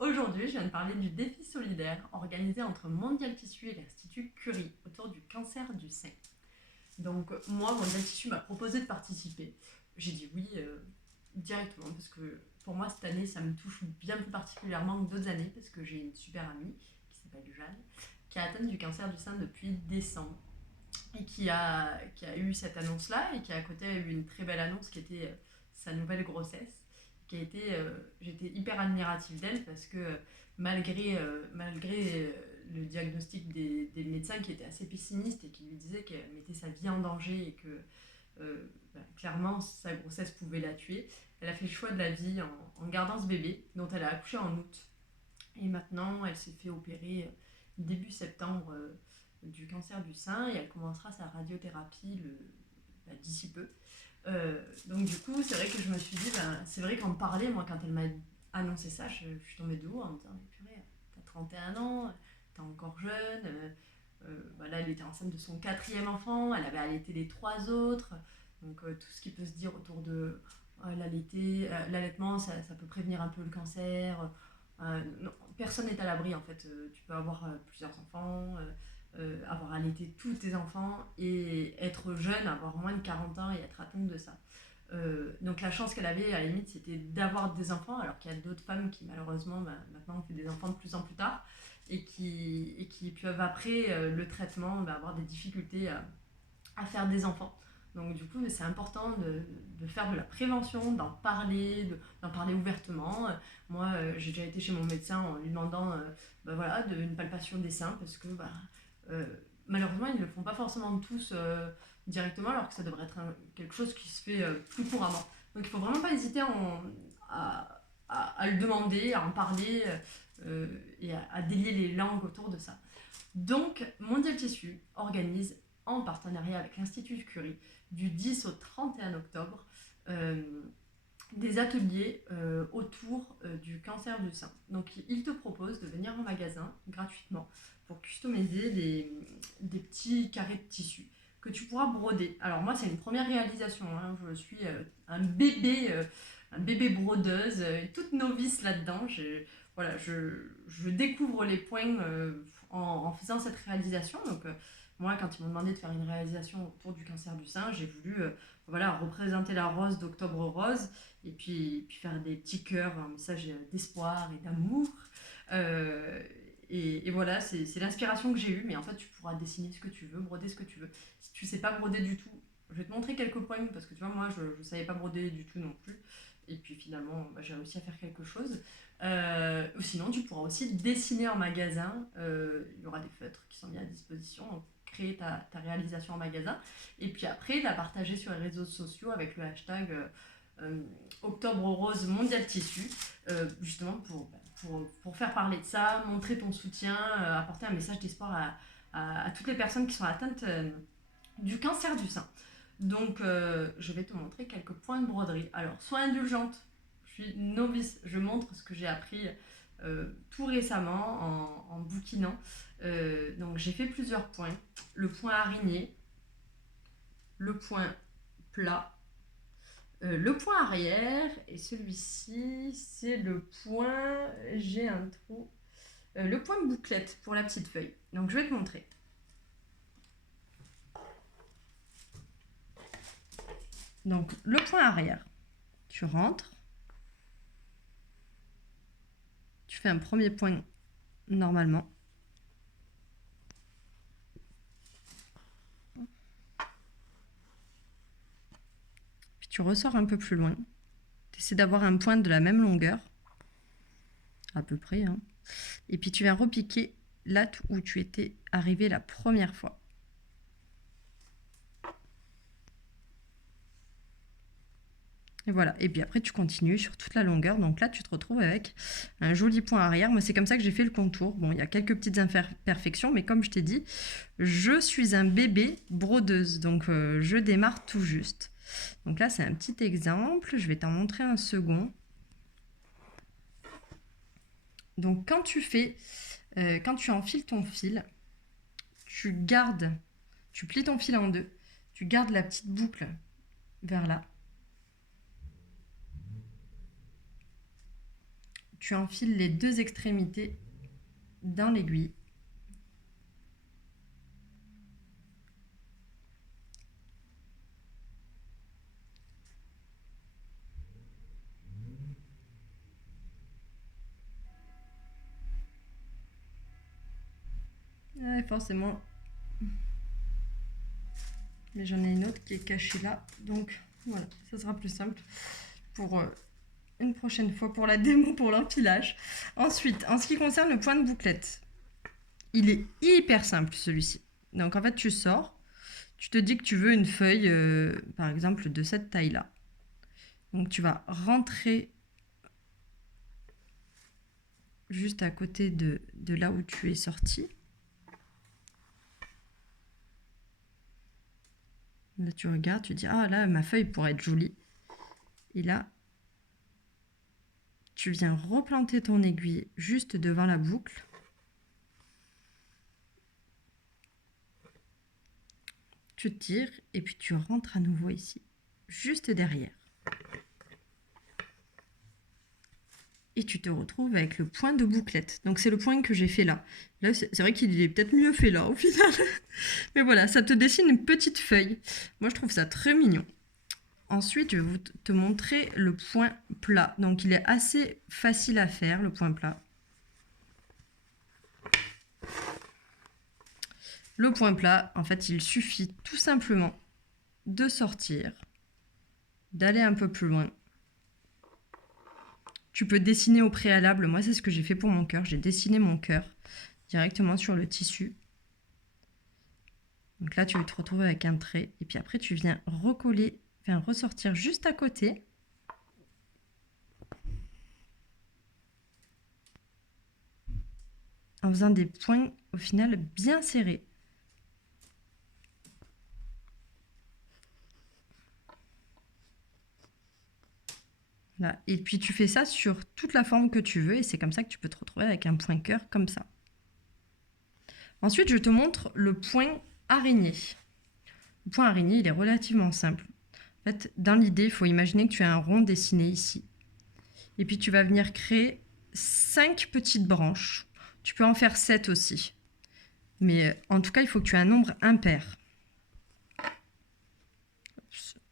Aujourd'hui, je viens de parler du défi solidaire organisé entre Mondial Tissu et l'Institut Curie autour du cancer du sein. Donc moi, Mondial Tissu m'a proposé de participer. J'ai dit oui directement parce que pour moi, cette année, ça me touche bien plus particulièrement que d'autres années parce que j'ai une super amie qui s'appelle Jeanne, qui a atteint du cancer du sein depuis décembre et qui a eu cette annonce-là et qui à côté a eu une très belle annonce qui était sa nouvelle grossesse, qui a été, j'étais hyper admirative d'elle parce que malgré le diagnostic des médecins qui étaient assez pessimistes et qui lui disaient qu'elle mettait sa vie en danger et que clairement sa grossesse pouvait la tuer, elle a fait le choix de la vie en gardant ce bébé dont elle a accouché en août. Et maintenant, elle s'est fait opérer début septembre du cancer du sein et elle commencera sa radiothérapie d'ici peu. Donc du coup, c'est vrai que je me suis dit, c'est vrai qu'en parler, moi, quand elle m'a annoncé ça, je suis tombée de haut en me disant, mais purée, t'as 31 ans, t'es encore jeune. Là, elle était enceinte de son 4e enfant, elle avait allaité les 3 autres. Donc tout ce qui peut se dire autour de l'allaitement, ça peut prévenir un peu le cancer. Non, personne n'est à l'abri en fait. Tu peux avoir plusieurs enfants, avoir allaité tous tes enfants et être jeune, avoir moins de 40 ans et être atteinte de ça. Donc la chance qu'elle avait à la limite c'était d'avoir des enfants alors qu'il y a d'autres femmes qui malheureusement maintenant ont fait des enfants de plus en plus tard et qui peuvent après le traitement avoir des difficultés à faire des enfants. Donc du coup, c'est important de faire de la prévention, d'en parler ouvertement. Moi, j'ai déjà été chez mon médecin en lui demandant une palpation des seins parce que euh, malheureusement, ils ne le font pas forcément tous directement alors que ça devrait être quelque chose qui se fait plus couramment. Donc il ne faut vraiment pas hésiter à le demander, à en parler et à délier les langues autour de ça. Donc, Mondial Tissu organise, en partenariat avec l'Institut Curie, du 10 au 31 octobre, euh, des ateliers autour du cancer du sein. Donc, il te propose de venir en magasin gratuitement pour customiser des petits carrés de tissu que tu pourras broder. Alors moi, c'est une première réalisation. Hein. Je suis un bébé brodeuse, toute novice là-dedans. Je découvre les points en faisant cette réalisation. Donc moi, quand ils m'ont demandé de faire une réalisation autour du cancer du sein, j'ai voulu représenter la rose d'Octobre Rose et puis faire des petits cœurs, un message d'espoir et d'amour. Euh, et voilà, c'est l'inspiration que j'ai eue, mais en fait, tu pourras dessiner ce que tu veux, broder ce que tu veux. Si tu sais pas broder du tout, je vais te montrer quelques points, parce que tu vois, moi, je savais pas broder du tout non plus. Et puis finalement, j'ai réussi à faire quelque chose. Ou sinon, tu pourras aussi dessiner en magasin. Il y aura des feutres qui sont mis à disposition. Donc, créer ta réalisation en magasin. Et puis après, la partager sur les réseaux sociaux avec le hashtag Octobre Rose Mondial Tissu, justement pour faire parler de ça, montrer ton soutien, apporter un message d'espoir à toutes les personnes qui sont atteintes du cancer du sein. Donc, je vais te montrer quelques points de broderie. Alors, sois indulgente. Je suis novice. Je montre ce que j'ai appris tout récemment en bouquinant. Donc, j'ai fait plusieurs points. Le point araignée, le point plat, le point arrière, et celui-ci, c'est le point... J'ai un trou. Le point bouclette pour la petite feuille. Donc, je vais te montrer. Donc, le point arrière, tu rentres, tu fais un premier point normalement. Puis tu ressors un peu plus loin. Tu essaies d'avoir un point de la même longueur, à peu près. Hein. Et puis tu vas repiquer là où tu étais arrivé la première fois. Et voilà. Et puis après, tu continues sur toute la longueur. Donc là, tu te retrouves avec un joli point arrière. Moi, c'est comme ça que j'ai fait le contour. Bon, il y a quelques petites imperfections, mais comme je t'ai dit, je suis un bébé brodeuse. Donc, je démarre tout juste. Donc là, c'est un petit exemple. Je vais t'en montrer un second. Donc, quand tu enfiles ton fil, tu plies ton fil en deux. Tu gardes la petite boucle vers là. tu enfiles les 2 extrémités dans l'aiguille. Ouais, forcément. Mais j'en ai une autre qui est cachée là. Donc voilà, ça sera plus simple pour une prochaine fois pour la démo, pour l'empilage. Ensuite, en ce qui concerne le point de bouclette, il est hyper simple celui-ci. Donc en fait, tu sors, tu te dis que tu veux une feuille, par exemple, de cette taille-là. Donc tu vas rentrer juste à côté de là où tu es sorti. Là, tu regardes, tu dis, ah là, ma feuille pourrait être jolie. Et là, tu viens replanter ton aiguille juste devant la boucle. Tu tires et puis tu rentres à nouveau ici, juste derrière. Et tu te retrouves avec le point de bouclette. Donc c'est le point que j'ai fait là. Là, c'est vrai qu'il est peut-être mieux fait là au final. Mais voilà, ça te dessine une petite feuille. Moi, je trouve ça très mignon. Ensuite, je vais te montrer le point plat. Donc il est assez facile à faire, le point plat. Le point plat, en fait, il suffit tout simplement de sortir, d'aller un peu plus loin. Tu peux dessiner au préalable. Moi, c'est ce que j'ai fait pour mon cœur. J'ai dessiné mon cœur directement sur le tissu. Donc là, tu vas te retrouver avec un trait. Et puis après, tu viens recoller, enfin ressortir juste à côté. En faisant des points, au final, bien serrés. Là. Et puis tu fais ça sur toute la forme que tu veux et c'est comme ça que tu peux te retrouver avec un point cœur comme ça. Ensuite, je te montre le point araignée. Le point araignée, il est relativement simple. En fait, dans l'idée, il faut imaginer que tu as un rond dessiné ici. Et puis tu vas venir créer 5 petites branches. Tu peux en faire 7 aussi. Mais en tout cas, il faut que tu aies un nombre impair.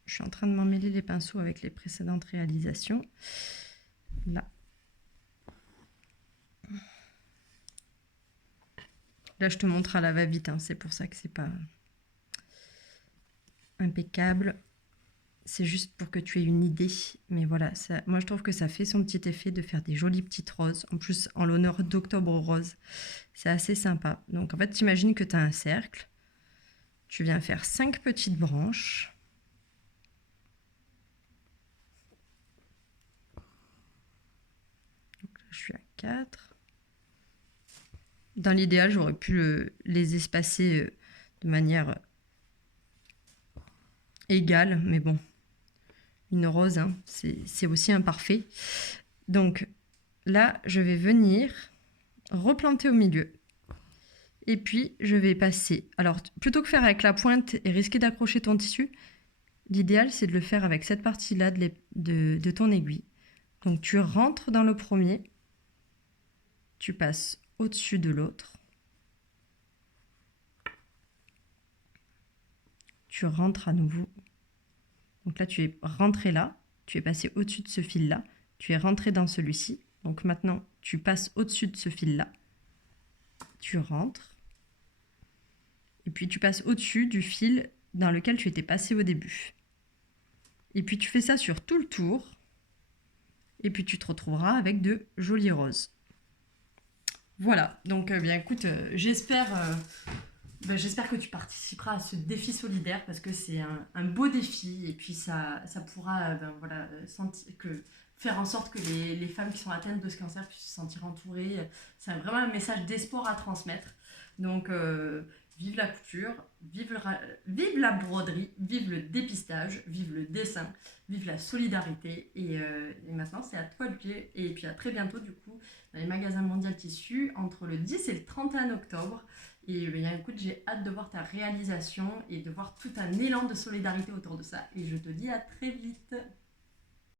Je suis en train de m'emmêler les pinceaux avec les précédentes réalisations. Là. Là, je te montre à la va-vite. Hein. C'est pour ça que c'est pas impeccable. C'est juste pour que tu aies une idée. Mais voilà, ça, moi, je trouve que ça fait son petit effet de faire des jolies petites roses. En plus, en l'honneur d'Octobre Rose. C'est assez sympa. Donc, en fait, t'imagines que tu as un cercle. Tu viens faire 5 petites branches. Je suis à 4. Dans l'idéal, j'aurais pu les espacer de manière égale, mais bon, une rose, hein, c'est aussi imparfait. Donc là, je vais venir replanter au milieu. Et puis, je vais passer. Alors, plutôt que faire avec la pointe et risquer d'accrocher ton tissu, l'idéal, c'est de le faire avec cette partie-là de ton aiguille. Donc, tu rentres dans le premier. Tu passes au-dessus de l'autre. Tu rentres à nouveau. Donc là, tu es rentré là. Tu es passé au-dessus de ce fil-là. Tu es rentré dans celui-ci. Donc maintenant, tu passes au-dessus de ce fil-là. Tu rentres. Et puis, tu passes au-dessus du fil dans lequel tu étais passé au début. Et puis, tu fais ça sur tout le tour. Et puis, tu te retrouveras avec de jolies roses. Voilà, donc bien écoute, j'espère que tu participeras à ce défi solidaire parce que c'est un beau défi et puis ça pourra faire en sorte que les femmes qui sont atteintes de ce cancer puissent se sentir entourées. C'est vraiment un message d'espoir à transmettre. Donc vive la couture, vive la broderie, vive le dépistage, vive le dessin, vive la solidarité. Et maintenant, c'est à toi de jouer. Et puis à très bientôt, du coup, dans les magasins Mondial Tissu, entre le 10 et le 31 octobre. Et écoute, j'ai hâte de voir ta réalisation et de voir tout un élan de solidarité autour de ça. Et je te dis à très vite.